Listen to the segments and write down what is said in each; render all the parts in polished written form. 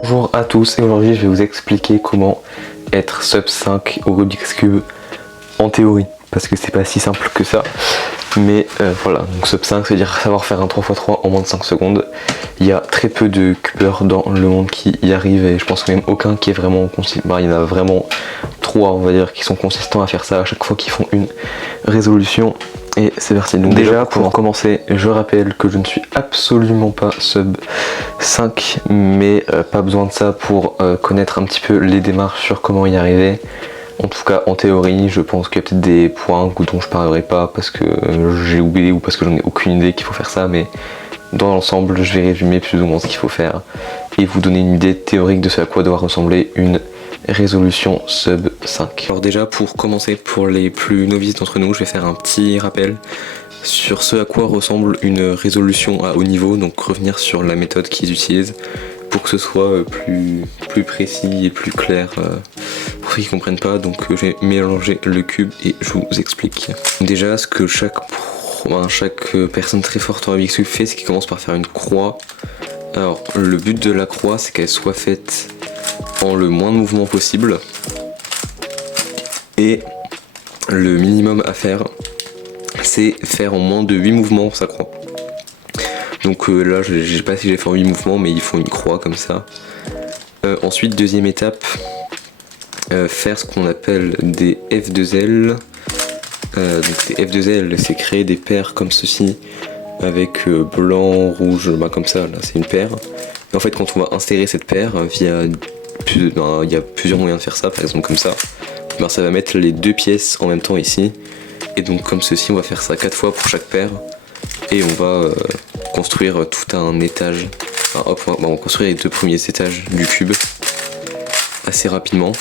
Bonjour à tous et aujourd'hui je vais vous expliquer comment être sub 5 au Rubik's Cube en théorie parce que c'est pas si simple que ça mais voilà, donc sub 5 c'est à dire savoir faire un 3x3 en moins de 5 secondes. Il y a très peu de cubeurs dans le monde qui y arrivent et je pense que même aucun qui est vraiment consistant. Il y en a vraiment 3 on va dire qui sont consistants à faire ça à chaque fois qu'ils font une résolution. Et c'est parti. Donc déjà pour commencer, je rappelle que je ne suis absolument pas sub 5, mais pas besoin de ça pour connaître un petit peu les démarches sur comment y arriver. En tout cas en théorie, je pense qu'il y a peut-être des points dont je parlerai pas parce que j'ai oublié ou parce que j'en ai aucune idée qu'il faut faire ça, mais dans l'ensemble je vais résumer plus ou moins ce qu'il faut faire et vous donner une idée théorique de ce à quoi doit ressembler une résolution sub 5. Alors déjà pour commencer, pour les plus novices d'entre nous, je vais faire un petit rappel sur ce à quoi ressemble une résolution à haut niveau, donc revenir sur la méthode qu'ils utilisent pour que ce soit plus précis et plus clair pour ceux qui ne comprennent pas. Donc je vais mélanger le cube et je vous explique. Déjà ce que chaque personne très forte en Rubik's Cube fait, c'est qu'il commence par faire une croix. Alors le but de la croix, c'est qu'elle soit faite en le moins de mouvements possible et le minimum à faire c'est faire en moins de 8 mouvements sa croix. Donc là je sais pas si j'ai fait en 8 mouvements mais ils font une croix comme ça. Ensuite deuxième étape, faire ce qu'on appelle des F2L. Donc des F2L c'est créer des paires comme ceci avec blanc, rouge, comme ça là c'est une paire. Et en fait quand on va insérer cette paire il y a plusieurs moyens de faire ça, par exemple comme ça, ça va mettre les deux pièces en même temps ici, et donc comme ceci on va faire ça 4 fois pour chaque paire, et on va construire tout un étage, on va construire les 2 premiers étages du cube assez rapidement.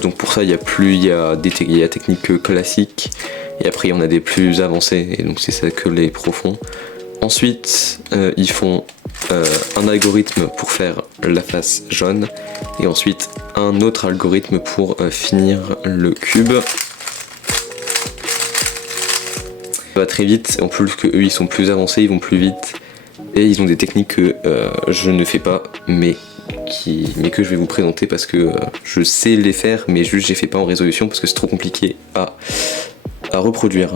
Donc pour ça il y a des techniques classiques, et après il y en a des plus avancées, et donc c'est ça que les pros font. Ensuite ils font un algorithme pour faire la face jaune et ensuite un autre algorithme pour finir le cube. Ça va très vite, en plus que eux ils sont plus avancés, ils vont plus vite et ils ont des techniques que je ne fais pas mais que je vais vous présenter parce que je sais les faire, mais juste je les fais pas en résolution parce que c'est trop compliqué à reproduire.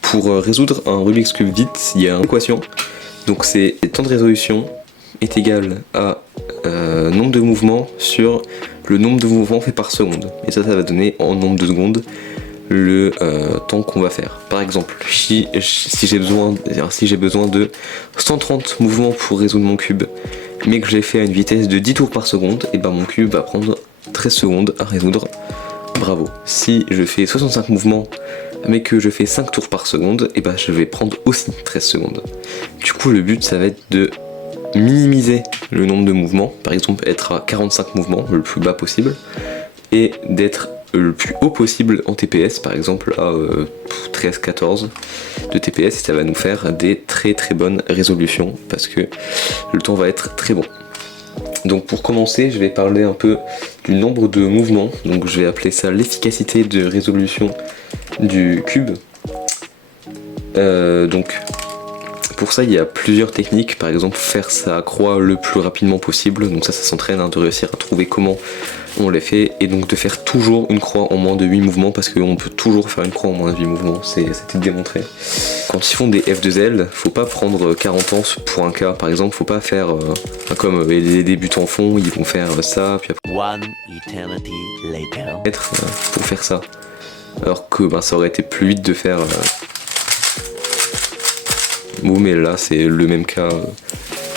Pour résoudre un Rubik's Cube vite, il y a une équation. Donc c'est le temps de résolution est égal à nombre de mouvements sur le nombre de mouvements fait par seconde. Et ça va donner en nombre de secondes le temps qu'on va faire. Par exemple, si j'ai besoin de 130 mouvements pour résoudre mon cube, mais que j'ai fait à une vitesse de 10 tours par seconde, et ben mon cube va prendre 13 secondes à résoudre. Bravo. Si je fais 65 mouvements mais que je fais 5 tours par seconde, et bah je vais prendre aussi 13 secondes. Du coup le but ça va être de minimiser le nombre de mouvements, par exemple être à 45 mouvements, le plus bas possible, et d'être le plus haut possible en TPS, par exemple à 13-14 de TPS, et ça va nous faire des très bonnes résolutions parce que le temps va être très bon. Donc pour commencer, je vais parler un peu du nombre de mouvements, donc je vais appeler ça l'efficacité de résolution du cube. Donc pour ça il y a plusieurs techniques, par exemple faire sa croix le plus rapidement possible, donc ça s'entraîne de réussir à trouver comment on les fait, et donc de faire toujours une croix en moins de 8 mouvements parce qu'on peut toujours faire une croix en moins de 8 mouvements, c'était démontré. Quand ils font des F2L, faut pas prendre 40 ans pour un cas, par exemple faut pas faire comme les débutants font, ils vont faire ça puis après One eternity later. pour faire ça, alors que ça aurait été plus vite de faire bon, mais là c'est le même cas.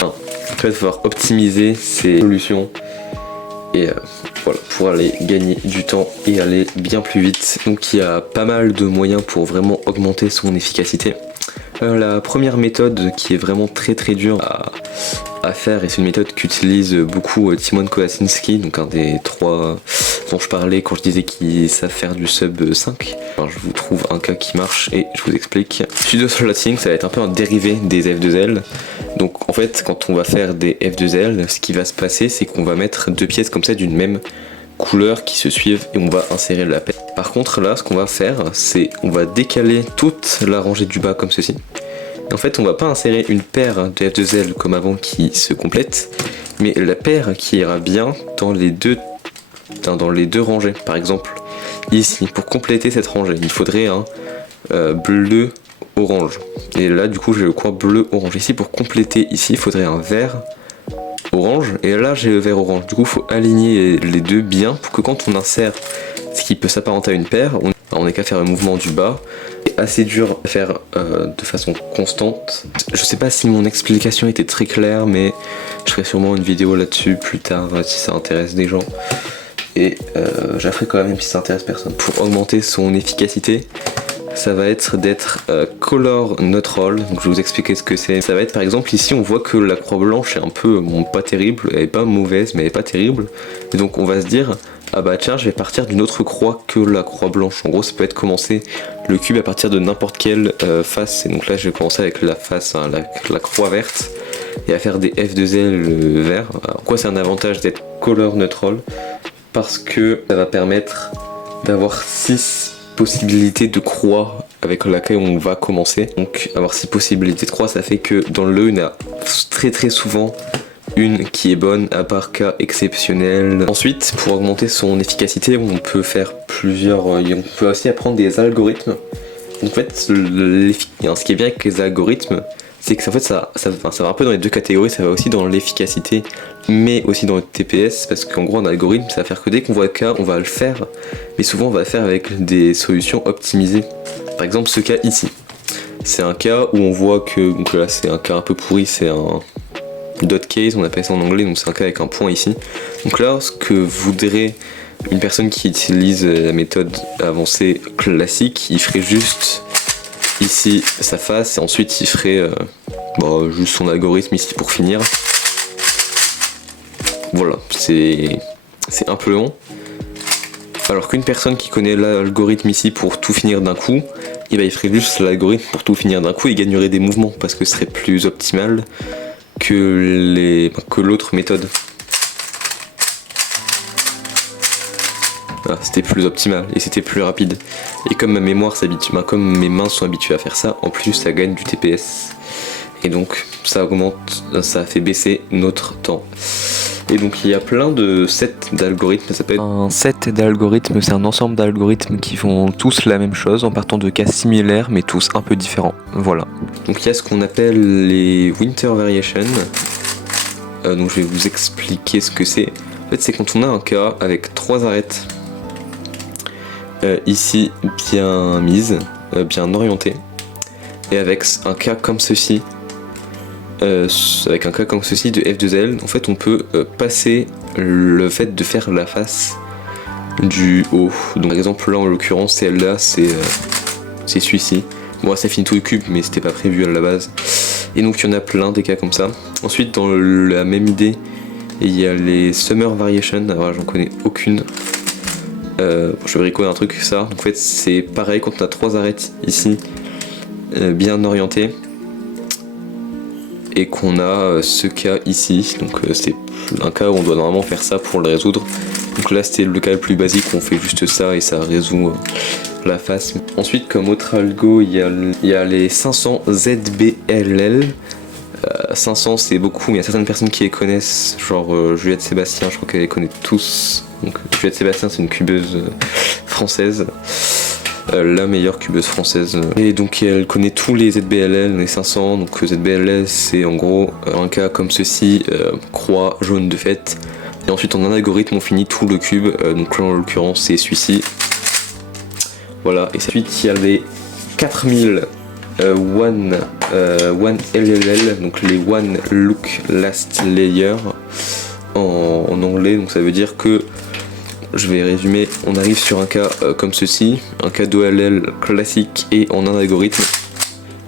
En fait il va falloir optimiser ces solutions et voilà, pour aller gagner du temps et aller bien plus vite. Donc il y a pas mal de moyens pour vraiment augmenter son efficacité. La première méthode qui est vraiment très dure à faire, et c'est une méthode qu'utilise beaucoup Timon Kolaczynski, donc un des 3 dont je parlais quand je disais qu'ils savent faire du sub 5. Alors, je vous trouve un cas qui marche et je vous explique. Pseudo-slotting, ça va être un peu un dérivé des F2L. Donc en fait quand on va faire des F2L, ce qui va se passer c'est qu'on va mettre 2 pièces comme ça d'une même couleur qui se suivent et on va insérer la paire. Par contre là ce qu'on va faire c'est on va décaler toute la rangée du bas comme ceci, En fait, on va pas insérer une paire de F2L comme avant qui se complète, mais la paire qui ira bien dans les deux rangées. Par exemple, ici, pour compléter cette rangée, il faudrait un bleu orange. Et là, du coup, j'ai le coin bleu orange. Ici, pour compléter, ici, il faudrait un vert orange. Et là, j'ai le vert orange. Du coup, il faut aligner les deux bien pour que quand on insère ce qui peut s'apparenter à une paire, on n'est qu'à faire un mouvement du bas. C'est assez dur à faire de façon constante. Je sais pas si mon explication était très claire, mais je ferai sûrement une vidéo là-dessus plus tard si ça intéresse des gens. Et je la ferai quand même si ça intéresse personne. Pour augmenter son efficacité, ça va être d'être color neutral. Donc je vais vous expliquer ce que c'est. Ça va être par exemple ici on voit que la croix blanche est un peu pas terrible, elle est pas mauvaise mais elle est pas terrible. Et donc on va se dire ah bah tiens je vais partir d'une autre croix que la croix blanche. En gros ça peut être commencer le cube à partir de n'importe quelle face. Et donc là je vais commencer avec la face, hein, la croix verte, et à faire des F2L vert. Alors quoi c'est un avantage d'être color neutral? Parce que ça va permettre d'avoir 6 possibilités de croix avec laquelle on va commencer. Donc avoir 6 possibilités de croix, ça fait que dans le il y a très souvent une qui est bonne à part cas exceptionnel. Ensuite, pour augmenter son efficacité, on peut faire plusieurs... on peut aussi apprendre des algorithmes. En fait, ce qui est bien avec les algorithmes, c'est que en fait, ça va un peu dans les deux catégories, ça va aussi dans l'efficacité, mais aussi dans le TPS, parce qu'en gros, un algorithme, ça va faire que dès qu'on voit le cas, on va le faire, mais souvent, on va le faire avec des solutions optimisées. Par exemple, ce cas ici, c'est un cas où on voit que, donc là, c'est un cas un peu pourri, c'est un dot case, on appelle ça en anglais, donc c'est un cas avec un point ici. Donc là, ce que voudrait une personne qui utilise la méthode avancée classique, il ferait juste ici sa face et ensuite il ferait juste son algorithme ici pour finir. Voilà, c'est un peu long. Alors qu'une personne qui connaît l'algorithme ici pour tout finir d'un coup, et il ferait juste l'algorithme pour tout finir d'un coup et gagnerait des mouvements parce que ce serait plus optimal que l'autre méthode. Voilà, c'était plus optimal et c'était plus rapide. Et comme ma mémoire s'habitue, comme mes mains sont habituées à faire ça, en plus ça gagne du TPS. Et donc ça augmente, ça fait baisser notre temps. Et donc il y a plein de sets d'algorithmes, ça s'appelle un set d'algorithmes, c'est un ensemble d'algorithmes qui font tous la même chose en partant de cas similaires mais tous un peu différents. Voilà. Donc il y a ce qu'on appelle les Winter Variations. Donc je vais vous expliquer ce que c'est. En fait c'est quand on a un cas avec 3 arêtes ici bien mises, bien orientées, et avec un cas comme ceci. Avec un cas comme ceci de F2L, en fait on peut passer le fait de faire la face du haut. Donc par exemple là en l'occurrence celle-là c'est celui-ci. Bon ça finit tout le cube mais c'était pas prévu à la base. Et donc il y en a plein des cas comme ça. Ensuite dans la même idée il y a les Summer Variations, alors j'en connais aucune. Je vais bricoler un truc ça. En fait c'est pareil quand on a 3 arêtes ici bien orientées. Et qu'on a ce cas ici, donc c'est un cas où on doit normalement faire ça pour le résoudre. Donc là c'était le cas le plus basique, on fait juste ça et ça résout la face. Ensuite comme autre algo il y a les 500 ZBLL. 500 c'est beaucoup mais il y a certaines personnes qui les connaissent, genre Juliette Sébastien, je crois qu'elle les connaît tous. Donc Juliette Sébastien c'est une cubeuse française. La meilleure cubeuse française. Et donc elle connaît tous les ZBLL, les 500. Donc ZBLL c'est en gros un cas comme ceci, croix jaune de fête. Et ensuite en un algorithme on finit tout le cube. Donc là en l'occurrence c'est celui-ci. Voilà, et ensuite il y a les 4000 One LLL, donc les One Look Last Layer en anglais. Donc ça veut dire que, je vais résumer, on arrive sur un cas comme ceci, un cas d'OLL classique et en un algorithme,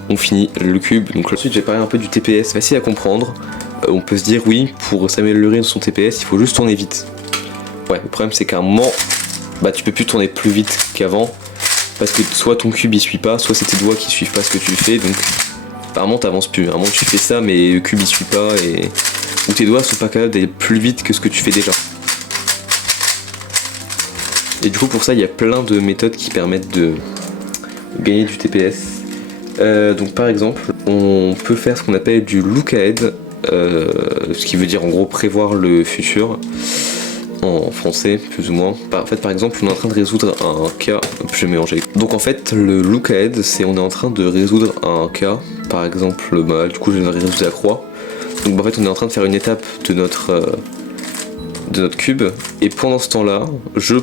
on finit le cube. Donc ensuite j'ai parlé un peu du TPS, facile à comprendre. On peut se dire oui, pour s'améliorer son TPS, il faut juste tourner vite. Ouais, le problème c'est qu'à un moment, tu peux plus tourner plus vite qu'avant, parce que soit ton cube il suit pas, soit c'est tes doigts qui suivent pas ce que tu fais, donc apparemment t'avances plus. À un moment tu fais ça mais le cube il suit pas, ou tes doigts sont pas capables d'aller plus vite que ce que tu fais déjà. Et du coup pour ça il y a plein de méthodes qui permettent de gagner du TPS. Donc par exemple on peut faire ce qu'on appelle du look ahead, ce qui veut dire en gros prévoir le futur, en français plus ou moins. En fait par exemple on est en train de résoudre un cas, je vais mélanger. Donc en fait le look ahead c'est on est en train de résoudre un cas, par exemple du coup je vais résoudre la croix. Donc en fait on est en train de faire une étape de notre cube, et pendant ce temps là je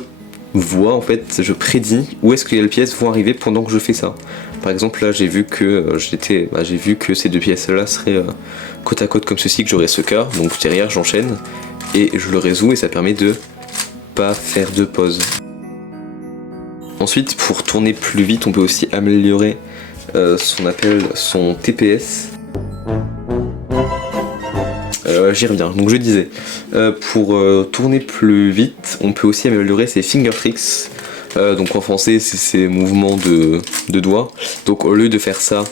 vois en fait, je prédis où est-ce que les pièces vont arriver pendant que je fais ça. Par exemple là j'ai vu que j'ai vu que ces deux pièces là seraient côte à côte comme ceci, que j'aurais ce cas, donc derrière j'enchaîne et je le résous et ça permet de pas faire de pause. Ensuite pour tourner plus vite on peut aussi améliorer ce qu'on appelle son TPS. J'y reviens, donc je disais, pour tourner plus vite, on peut aussi améliorer ses finger tricks. Donc en français, c'est ses mouvements de doigts. Donc au lieu de faire ça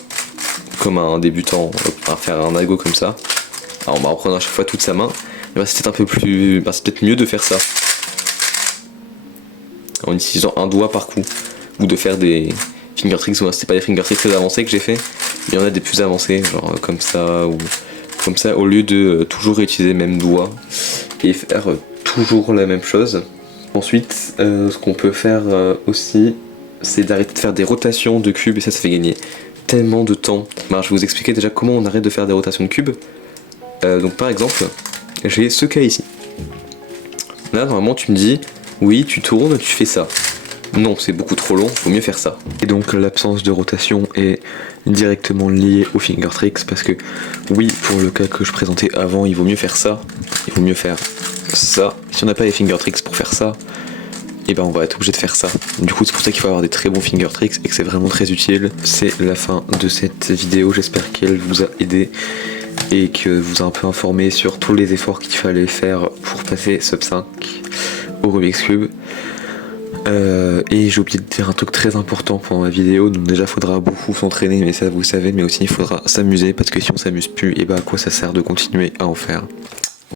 comme un débutant, faire un algo comme ça, alors on va reprendre à chaque fois toute sa main, c'est peut-être mieux de faire ça en utilisant un doigt par coup, ou de faire des finger tricks. C'était pas des finger tricks très avancés que j'ai fait, mais il y en a des plus avancés, genre comme ça ou comme ça, au lieu de toujours utiliser le même doigt et faire toujours la même chose. Ensuite, ce qu'on peut faire aussi, c'est d'arrêter de faire des rotations de cubes, et ça fait gagner tellement de temps. Alors, je vais vous expliquer déjà comment on arrête de faire des rotations de cubes. Donc par exemple, j'ai ce cas ici. Là, normalement, tu me dis, oui, tu tournes, tu fais ça. Non, c'est beaucoup trop long, faut mieux faire ça. Et donc l'absence de rotation est directement liée au finger tricks, parce que oui, pour le cas que je présentais avant, il vaut mieux faire ça, il vaut mieux faire ça. Si on n'a pas les finger tricks pour faire ça, et ben on va être obligé de faire ça. Du coup c'est pour ça qu'il faut avoir des très bons finger tricks et que c'est vraiment très utile. C'est la fin de cette vidéo, j'espère qu'elle vous a aidé et que vous a un peu informé sur tous les efforts qu'il fallait faire pour passer sub 5 au Rubik's Cube. Et j'ai oublié de dire un truc très important pendant ma vidéo. Donc déjà faudra beaucoup s'entraîner, mais ça vous savez, mais aussi il faudra s'amuser, parce que si on s'amuse plus, et bah à quoi ça sert de continuer à en faire.